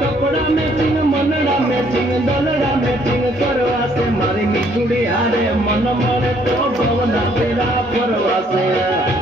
કપડા matching મનડા matching દલડા matching કરવાશે મારી મીઠુડી હારે મન મળે તો ભવના પેરા ફરવાશે